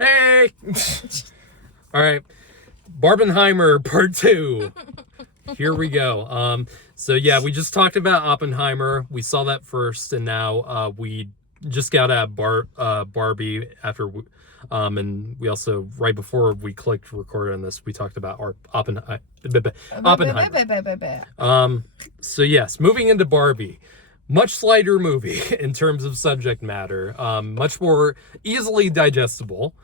Hey! All right. Barbenheimer Part 2. Here we go. So yeah, we just talked about Oppenheimer. We saw that first, and now we just got at Barbie after, and we also, right before we clicked record on this, we talked about our Oppenheimer. So yes, moving into Barbie. Much lighter movie in terms of subject matter. Much more easily digestible.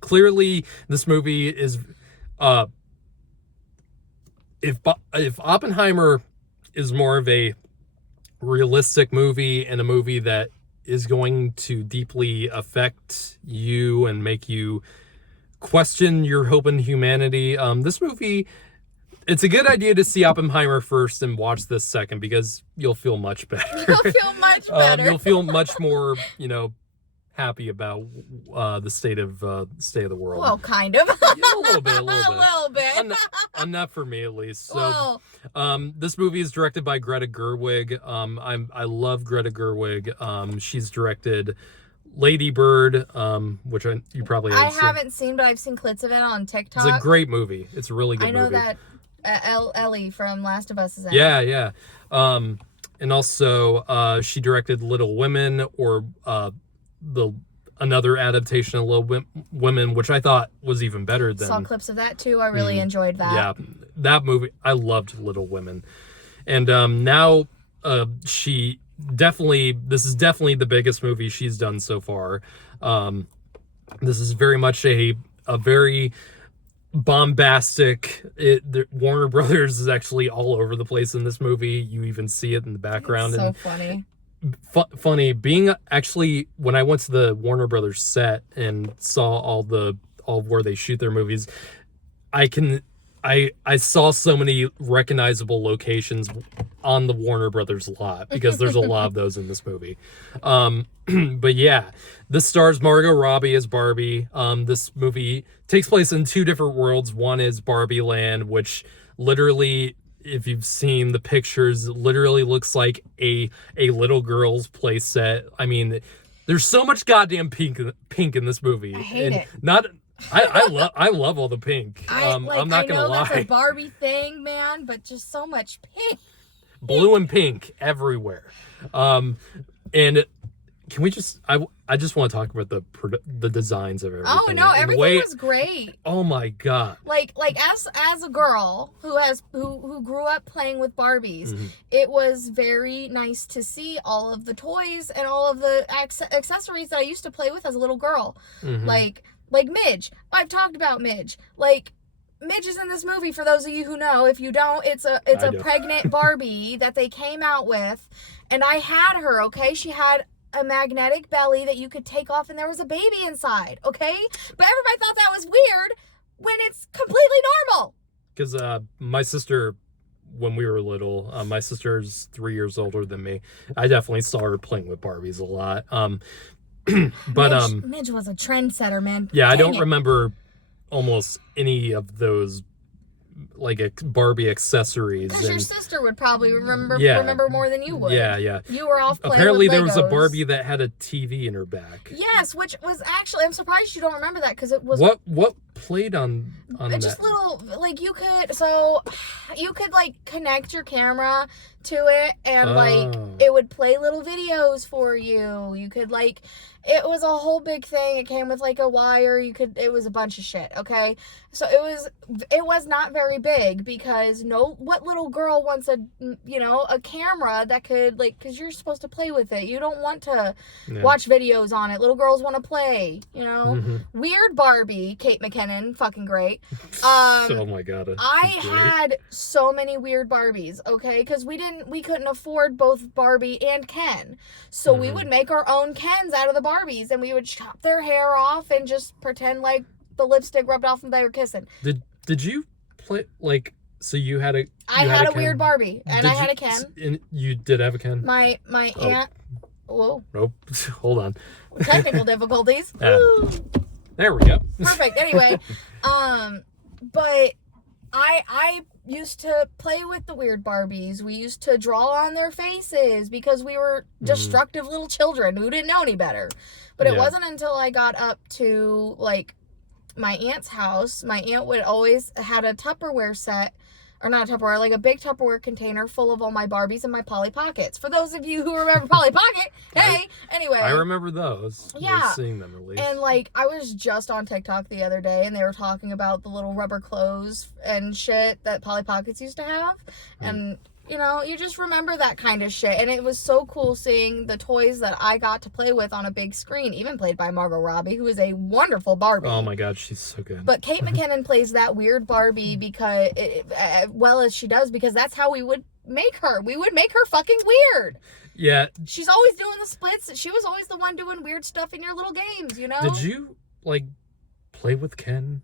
Clearly, this movie is, if Oppenheimer is more of a realistic movie and a movie that is going to deeply affect you and make you question your hope in humanity, this movie, it's a good idea to see Oppenheimer first and watch this second, because you'll feel much better. You'll feel much better. You'll feel much more, happy about the state of the world. Well, kind of. Yeah, a little bit. A little bit. Enough for me, at least. So, this movie is directed by Greta Gerwig. I love Greta Gerwig. She's directed Lady Bird, which you probably haven't seen. I haven't seen, but I've seen clips of it on TikTok. It's a great movie. It's a really good movie. I know that Ellie from Last of Us is in it. Yeah. And also, she directed Little Women, or another adaptation of Little Women, which I thought was even better than... Saw clips of that too. I really enjoyed that. Yeah, that movie, I loved Little Women. And now this is definitely the biggest movie she's done so far. This is very much a very bombastic... Warner Brothers is actually all over the place in this movie. You even see it in the background. It's so funny. Funny being actually, when I went to the Warner Brothers set and saw all where they shoot their movies, I saw so many recognizable locations on the Warner Brothers lot, because there's a lot of those in this movie. But yeah, this stars Margot Robbie as Barbie. This movie takes place in two different worlds. One is Barbie Land, which literally, if you've seen the pictures, it literally looks like a little girl's play set. I mean, there's so much goddamn pink in this movie. I hate it. I love all the pink. I'm not gonna lie. I know that's a Barbie thing, man, but just so much pink. Blue and pink everywhere. And can we just... I just want to talk about the designs of everything. Oh no, everything was great. Oh my god! Like as a girl who grew up playing with Barbies, it was very nice to see all of the toys and all of the accessories that I used to play with as a little girl. Like Midge. I've talked about Midge. Like, Midge is in this movie, for those of you who know. If you don't, it's a pregnant Barbie that they came out with, and I had her. Okay, she had a magnetic belly that you could take off, and there was a baby inside, okay? But everybody thought that was weird when it's completely normal. Because my sister, when we were little, my sister's 3 years older than me, I definitely saw her playing with Barbies a lot. But Midge was a trendsetter, man. Yeah, I don't remember almost any of those Barbie accessories. Because your sister would probably remember more than you would. Yeah. You were off playing Apparently with there was a Legos. Barbie that had a TV in her back. Yes, which was actually... I'm surprised you don't remember that, because it was... What played on that? Just little... you could connect your camera to it, and it would play little videos for you. You could it was a whole big thing. It came with a wire. It was a bunch of shit, okay? So it was not very big, because what little girl wants a camera that could, because you're supposed to play with it. You don't want to watch videos on it. Little girls want to play, Weird Barbie, Kate McKinnon, fucking great. Oh my god. I had so many weird Barbies, okay? Because we couldn't afford both Barbie and Ken. So we would make our own Kens out of the Barbies, and we would chop their hair off and just pretend like the lipstick rubbed off and they were kissing. Did you play so you had a... I had a weird Barbie, and I had a Ken. And you did have a Ken? My aunt... Whoa. Nope. Hold on. Technical difficulties. There we go. Perfect. Anyway, but I used to play with the weird Barbies. We used to draw on their faces because we were destructive little children who didn't know any better. But it wasn't until I got up to, like, my aunt's house. My aunt would always had a Tupperware set, or not a Tupperware, like a big Tupperware container full of all my Barbies and my Polly Pockets. For those of you who remember Polly Pocket, hey, anyway. I remember those. Yeah. Seeing them at least. And, like, I was just on TikTok the other day, and they were talking about the little rubber clothes and shit that Polly Pockets used to have. And, you know, you just remember that kind of shit. And it was so cool seeing the toys that I got to play with on a big screen, even played by Margot Robbie, who is a wonderful Barbie. Oh my God, she's so good. But Kate McKinnon plays that weird Barbie because, well as she does, because that's how we would make her. We would make her fucking weird. Yeah. She's always doing the splits. She was always the one doing weird stuff in your little games, you know? Did you, like, play with Ken?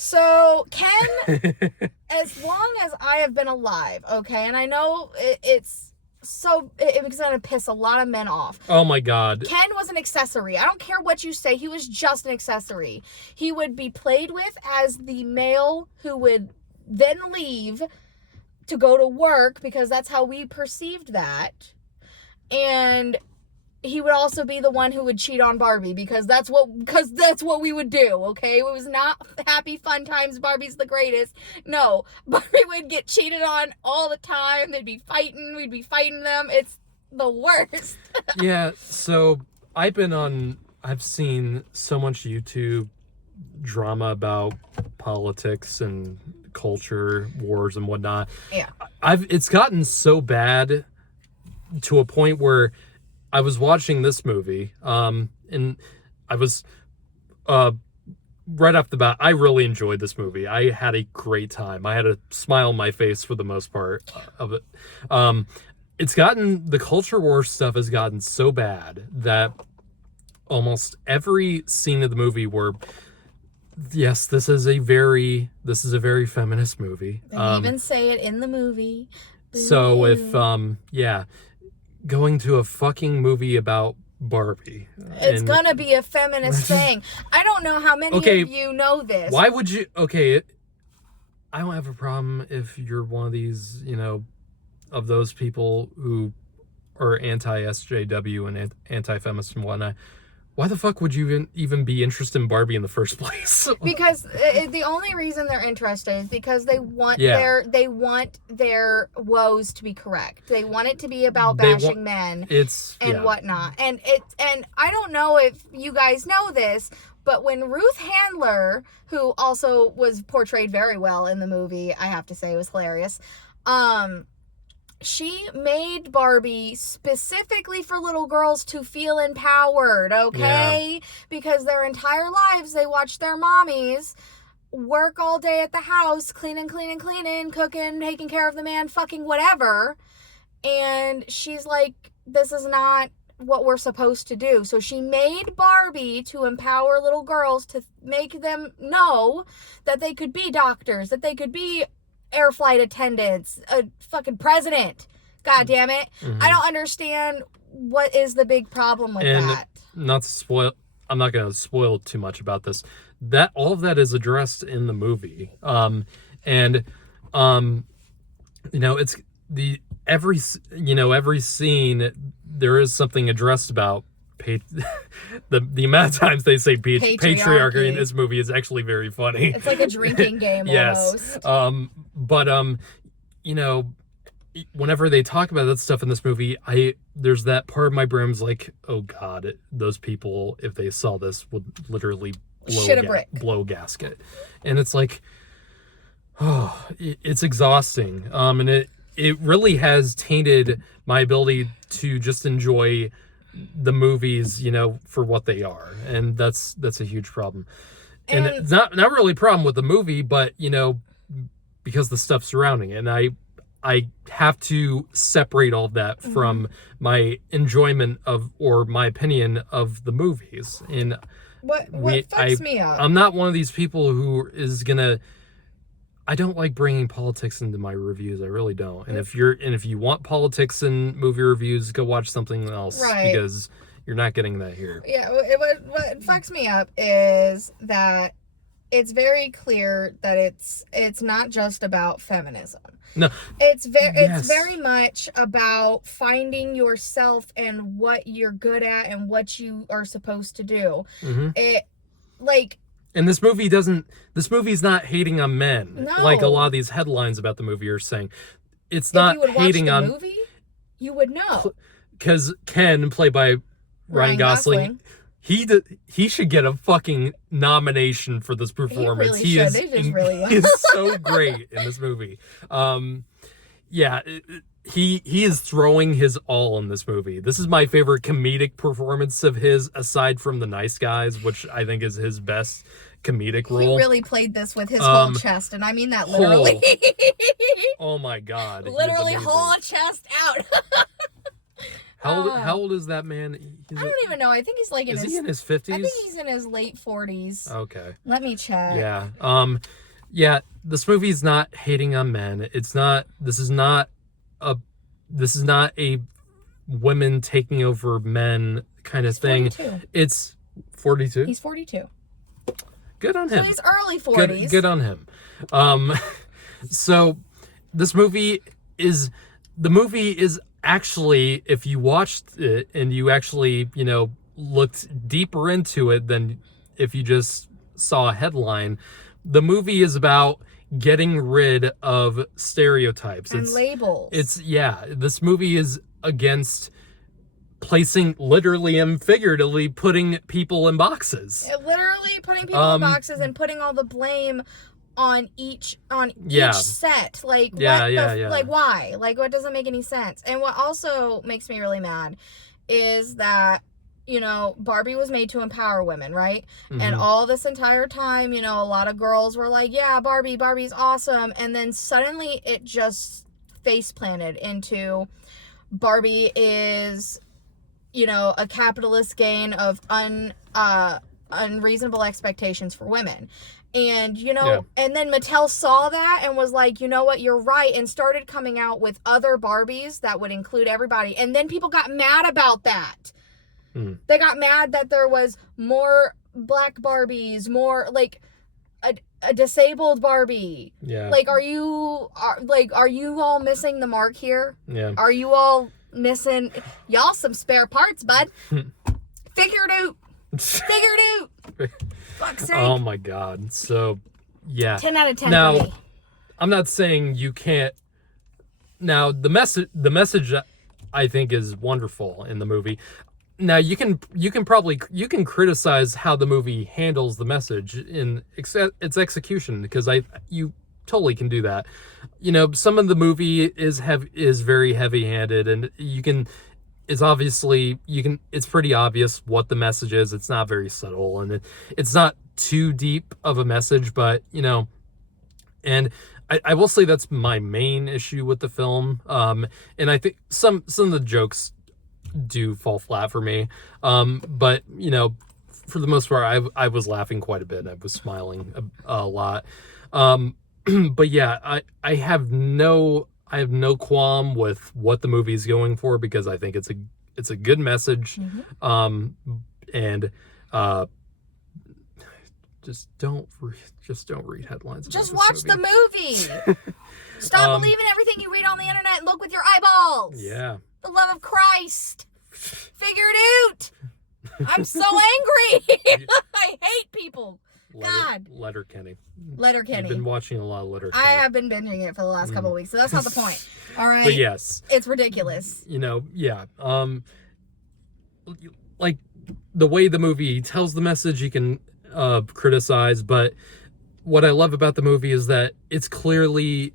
So, Ken, as long as I have been alive, okay, and I know it's going to piss a lot of men off. Oh my God. Ken was an accessory. I don't care what you say. He was just an accessory. He would be played with as the male who would then leave to go to work because that's how we perceived that. And he would also be the one who would cheat on Barbie because that's what we would do, okay? It was not happy, fun times, Barbie's the greatest. No, Barbie would get cheated on all the time. They'd be fighting. We'd be fighting them. It's the worst. Yeah, so I've seen so much YouTube drama about politics and culture wars and whatnot. Yeah. It's gotten so bad to a point where I was watching this movie, and I was, right off the bat, I really enjoyed this movie. I had a great time. I had a smile on my face for the most part of it. The culture war stuff has gotten so bad that almost every scene of the movie where, yes, this is a very feminist movie. They even say it in the movie. So if, going to a fucking movie about Barbie. It's gonna be a feminist thing. I don't know how many of you know this. Why would you... I don't have a problem if you're one of these, of those people who are anti-SJW and anti-feminist and whatnot. Why the fuck would you even be interested in Barbie in the first place? Because the only reason they're interested is because they want their woes to be correct. They want it to be about bashing men and whatnot. And I don't know if you guys know this, but when Ruth Handler, who also was portrayed very well in the movie, I have to say, it was hilarious. She made Barbie specifically for little girls to feel empowered, okay? Yeah. Because their entire lives, they watch their mommies work all day at the house, cleaning, cooking, taking care of the man, fucking whatever. And she's like, this is not what we're supposed to do. So she made Barbie to empower little girls, to make them know that they could be doctors, that they could be air flight attendants, a fucking president. God damn it. Mm-hmm. I don't understand what is the big problem with that. Not to spoil, I'm not going to spoil too much about this. That all of that is addressed in the movie. It's every scene there is something addressed about the amount of times they say patriarchy in this movie is actually very funny. It's like a drinking game yes. almost. Whenever they talk about that stuff in this movie, there's that part of my brain's like, oh God, those people, if they saw this, would literally blow a gasket. And it's like, oh, it's exhausting. And it really has tainted my ability to just enjoy the movies, for what they are, and that's a huge problem. And it's not really a problem with the movie, but because the stuff surrounding it, and I have to separate all of that from my enjoyment of, or my opinion of, the movies. And what fucks me up, I'm not one of these people who is gonna. I don't like bringing politics into my reviews. I really don't. And if you want politics in movie reviews, go watch something else, right? Because you're not getting that here. Yeah. What fucks me up is that it's very clear that it's not just about feminism. No. It's Yes. very much about finding yourself and what you're good at and what you are supposed to do. Mm-hmm. And this movie's not hating on men. No. Like a lot of these headlines about the movie are saying. It's if not you would hating watch the on movie, you would know. Because Ken, played by Ryan Gosling, he should get a fucking nomination for this performance. He really should. It just really he is so great in this movie. He is throwing his all in this movie. This is my favorite comedic performance of his, aside from The Nice Guys, which I think is his best comedic role. He really played this with his whole chest, and I mean that literally. Oh my god. Literally whole chest out. How old is that man? I don't even know. I think he's like in his 50s? I think he's in his late 40s. Okay. Let me check. Yeah. Yeah, this movie's not hating on men. This is not a women taking over men kind of thing. 42. It's 42. He's 42. Good on him. So he's early 40s. Good on him. So this movie is actually, if you watched it and you actually, looked deeper into it than if you just saw a headline, the movie is about getting rid of stereotypes and labels. This movie is against placing, literally and figuratively, putting people in boxes. Literally putting people in boxes and putting all the blame on each set. Like, like, why? Like, what doesn't make any sense? And what also makes me really mad is that, Barbie was made to empower women, right? Mm-hmm. And all this entire time, a lot of girls were like, yeah, Barbie's awesome. And then suddenly it just face planted into Barbie is, a capitalist gain of unreasonable expectations for women. And, and then Mattel saw that and was like, you know what, you're right, and started coming out with other Barbies that would include everybody. And then people got mad about that. They got mad that there was more black Barbies, more, like, a disabled Barbie. Yeah. Like, are you all missing the mark here? Yeah. Are you all missing, y'all, some spare parts, bud? Figure it out. Fuck's sake. Oh my god. So, yeah. 10 out of 10. Now, I'm not saying you can't. Now, the message I think is wonderful in the movie. Now, you can criticize how the movie handles the message in its execution, because you totally can do that. Some of the movie is very heavy-handed, and it's pretty obvious what the message is. It's not very subtle, and it's not too deep of a message, but and I will say that's my main issue with the film. And I think some of the jokes do fall flat for me. But for the most part, I was laughing quite a bit. I was smiling a lot. But yeah, I have no qualm with what the movie is going for, because I think it's a good message. Mm-hmm. And just don't read headlines. Just watch the movie. Stop believing everything you read on the internet and look with your eyeballs. Yeah. The love of Christ. Figure it out. I'm so angry. I hate people. God. Letterkenny. Letterkenny. You've been watching a lot of Letterkenny. I have been binging it for the last couple of weeks, so that's not the point. All right. But yes, it's ridiculous. Yeah. Like the way the movie tells the message, you can criticize, but what I love about the movie is that it's clearly,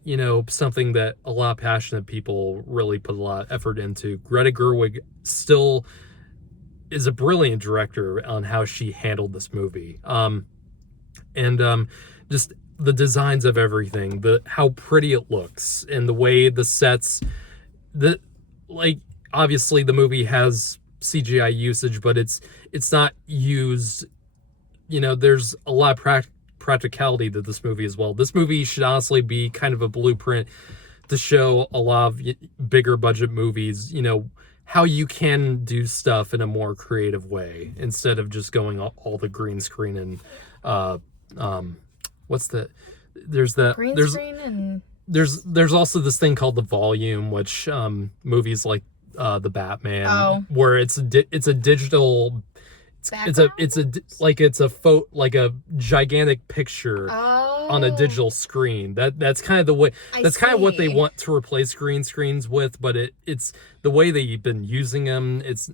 something that a lot of passionate people really put a lot of effort into. Greta Gerwig still is a brilliant director on how she handled this movie. Just the designs of everything, how pretty it looks, and the way the sets, obviously the movie has CGI usage, but it's not used, there's a lot of practicality to this movie as well. This movie should honestly be kind of a blueprint to show a lot of bigger budget movies, how you can do stuff in a more creative way instead of just going all the green screen and what's the there's that Green there's screen and there's also this thing called the volume, which movies like the Batman, where it's a digital. It's a gigantic picture on a digital screen. That's kind of the way. That's kind of what they want to replace green screens with. But it's the way they've been using them. It's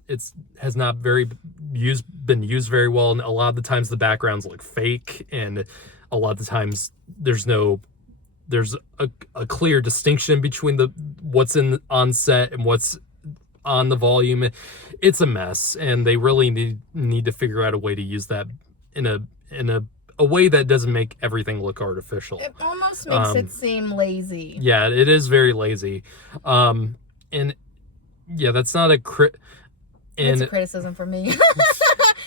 has not been used very well, and a lot of the times the backgrounds look fake, and a lot of the times there's a clear distinction between what's on set and what's on the volume. It's a mess, and they really need to figure out a way to use that in a way that doesn't make everything look artificial. It almost makes it seem lazy. Yeah, it is very lazy. And yeah, that's not a it's a criticism for me.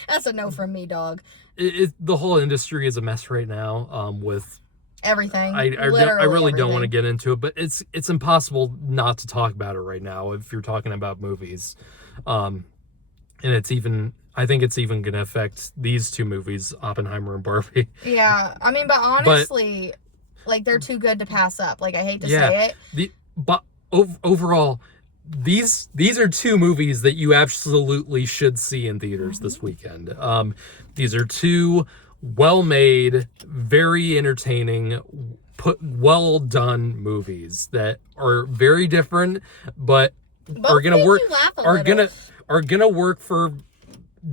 That's a no from me, dog. The whole industry is a mess right now, with everything. I really don't want to get into it, but it's impossible not to talk about it right now if you're talking about movies. And I think it's even going to affect these two movies, Oppenheimer and Barbie. Yeah, I mean, but honestly, like, they're too good to pass up. Like, I hate to say it. But overall, these are two movies that you absolutely should see in theaters this weekend. These are two well-made, very entertaining, well done movies that are very different, but are gonna work for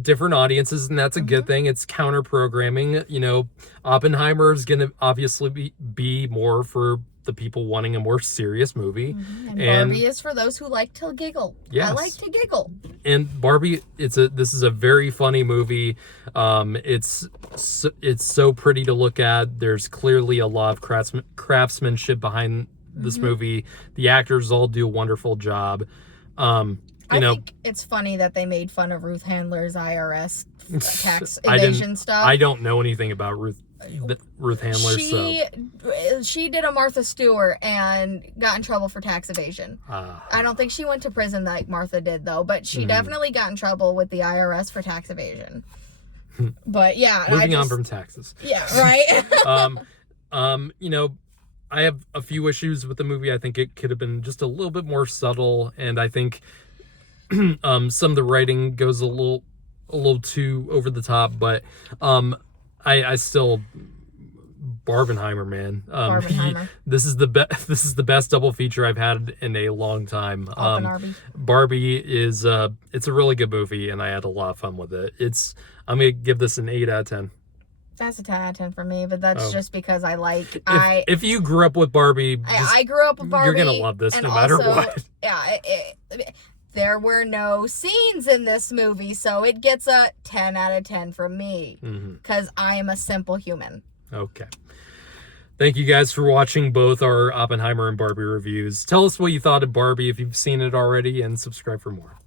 different audiences, and that's a good thing. It's counter programming. Oppenheimer is gonna obviously be more for the people wanting a more serious movie, and Barbie is for those who like to giggle. Yes. I like to giggle. And Barbie, this is a very funny movie. It's so pretty to look at. There's clearly a lot of craftsmanship behind this movie. The actors all do a wonderful job. I think it's funny that they made fun of Ruth Handler's IRS tax evasion stuff. I don't know anything about Ruth Handler. She did a Martha Stewart and got in trouble for tax evasion. I don't think she went to prison like Martha did, though, but she definitely got in trouble with the IRS for tax evasion. But yeah, moving on from taxes. Yeah, right. I have a few issues with the movie. I think it could have been just a little bit more subtle, and I think some of the writing goes a little too over the top, but I still Barbenheimer, man. Barbenheimer. This is the best double feature I've had in a long time. Barbie is it's a really good movie, and I had a lot of fun with it. I'm gonna give this an 8 out of 10. That's a 10 out of 10 for me, but that's just because I like. If you grew up with Barbie, I grew up with Barbie. You're gonna love this no matter what. Yeah. There were no scenes in this movie, so it gets a 10 out of 10 from me, because I am a simple human. Okay. Thank you guys for watching both our Oppenheimer and Barbie reviews. Tell us what you thought of Barbie if you've seen it already, and subscribe for more.